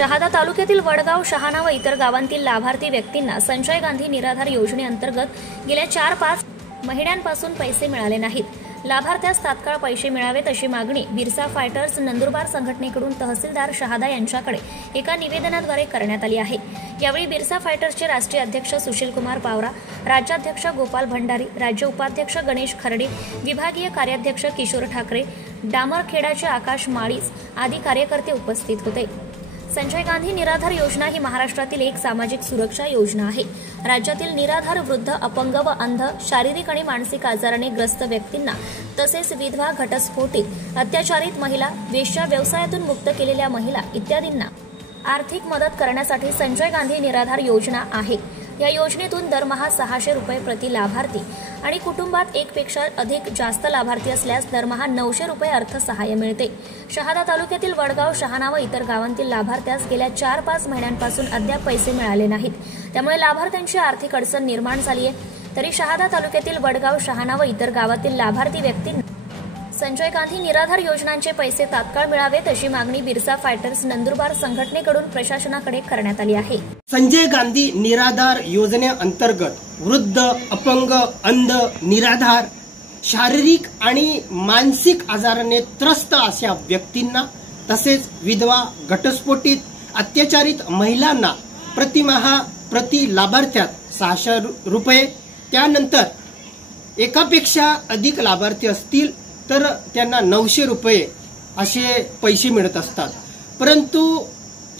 शहादा तालुक्यातील वडगाव, शहाणा व इतर गावांतील लाभार्थी व्यक्तींना संजय गांधी निराधार योजनेअंतर्गत गेल्या 4-5 महिन्यांपासून पैसे मिळाले नाहीत. लाभार्थ्यास तात्काळ पैसे मिळावेत अशी मागणी बिरसा फायटर्स नंदुरबार संघटनेकडून तहसीलदार शहादा यांच्याकडे एका निवेदनाद्वारे करण्यात आली आहे. यावेळी बिरसा फायटर्सचे राष्ट्रीय अध्यक्ष सुशीलकुमार पावरा, राज्याध्यक्ष गोपाल भंडारी, राज्य उपाध्यक्ष गणेश खर्डे, विभागीय कार्याध्यक्ष किशोर ठाकरे, डामरखेडाचे आकाश माळीस आदी कार्यकर्ते उपस्थित होते. संजय गांधी निराधार योजना ही महाराष्ट्रातील एक सामाजिक सुरक्षा योजना आहे. राज्यातील निराधार, वृद्ध, अपंग व अंध, शारीरिक आणि मानसिक आजाराने ग्रस्त व्यक्तींना तसेच विधवा, घटस्फोटित, अत्याचारित महिला, वेश्या व्यवसायातून मुक्त केलेल्या महिला इत्यादींना आर्थिक मदत करण्यासाठी संजय गांधी निराधार योजना आहे. या योजनेतून दरमहा 600 रुपये प्रति लाभार्थी आणि कुटुंबात एकपेक्षा अधिक जास्त लाभार्थी असल्यास दरमहा 900 रुपये अर्थसहाय्य मिळते. शहादा तालुक्यातील वडगाव, शहाणा व इतर गावांतील लाभार्थ्यास गेल्या 4-5 महिन्यांपासून अद्याप पैसे मिळाले नाहीत. त्यामुळे लाभार्थ्यांची आर्थिक अडचण निर्माण झाली आहे. तरी शहादा तालुक्यातील वडगाव, शहाणा व इतर गावातील लाभार्थी व्यक्तींना संजय गांधी निराधार योजनांचे पैसे तात्काळ मिळावेत अशी मागणी बिरसा फायटर्स नंदुरबार संघटनेकडून प्रशासनाकडे करण्यात आली आहे. संजय गांधी निराधार योजनेअंतर्गत वृद्ध, अपंग, अंध, निराधार, शारीरिक आणि मानसिक आजाराने त्रस्त अशा व्यक्तींना तसेच विधवा, घटस्फोटित, अत्याचारित महिलांना प्रतिमाहा प्रति लाभार्थ्यात 600 रुपये, त्यानंतर एकापेक्षा अधिक लाभार्थी असतील तर त्यांना 900 रुपये असे पैसे मिळत असतात. परंतु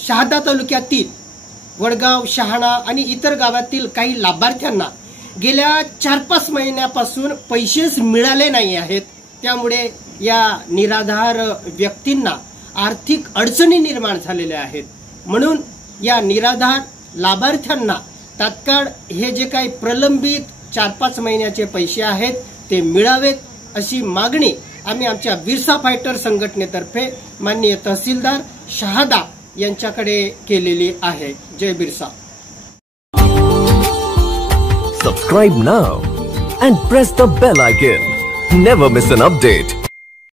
शहादा तालुक्यातील वडगाव, शहाणा आणि इतर गावातील काही लाभार्थ्यांना गेल्या 4-5 महिन्यापासून पैसेच मिळाले नाही आहेत. त्यामुळे या निराधार व्यक्तींना आर्थिक अडचणी निर्माण झालेल्या आहेत. म्हणून या निराधार लाभार्थ्यांना तात्काळ हे जे काही प्रलंबित 4-5 महिन्याचे पैसे आहेत ते मिळावेत अशी मागणी आम्ही आमच्या बिरसा फायटर संघटनेतर्फे माननीय तहसीलदार शहादा यांच्याकडे केलेली आहे. जय Birsa. Subscribe now and press the bell icon. Never miss an update.